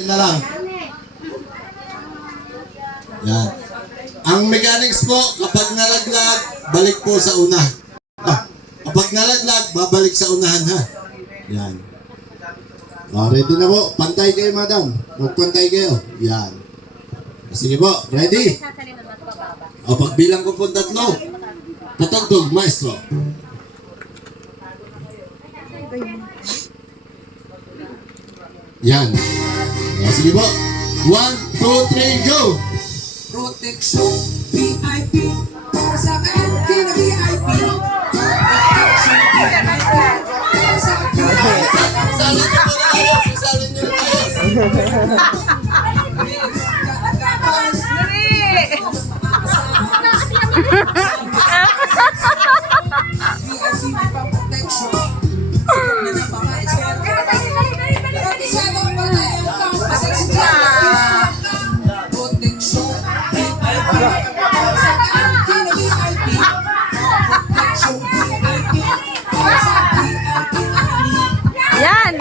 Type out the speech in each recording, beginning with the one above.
na lang. Yan. Ang mechanics po, kapag nalaglag, balik po sa una. Kapag nalaglag, babalik sa unahan ha. Yan. Ready na po. Pantay kayo, madam. Magpantay kayo. Yan. Sige po, ready? Pagbilang ko po 3. Patagdog, maestro. Yan. Sige po. 1, 2, 3, go! Protection VIP para sa KNP na VIP. Protection VIP para sa VIP. Salin niyo po na kayo. Salin niyo po kayo. Yan!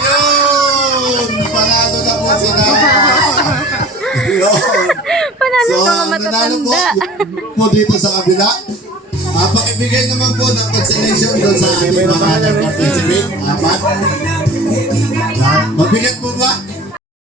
Yun! Panalo na po sila. Yun. Panalo So, pa nanalo mga po matatanda. yung po dito sa kabila. Pakibigay naman po ng consolation doon sa ating mga nag-participate. Apat. Mabigat po ba?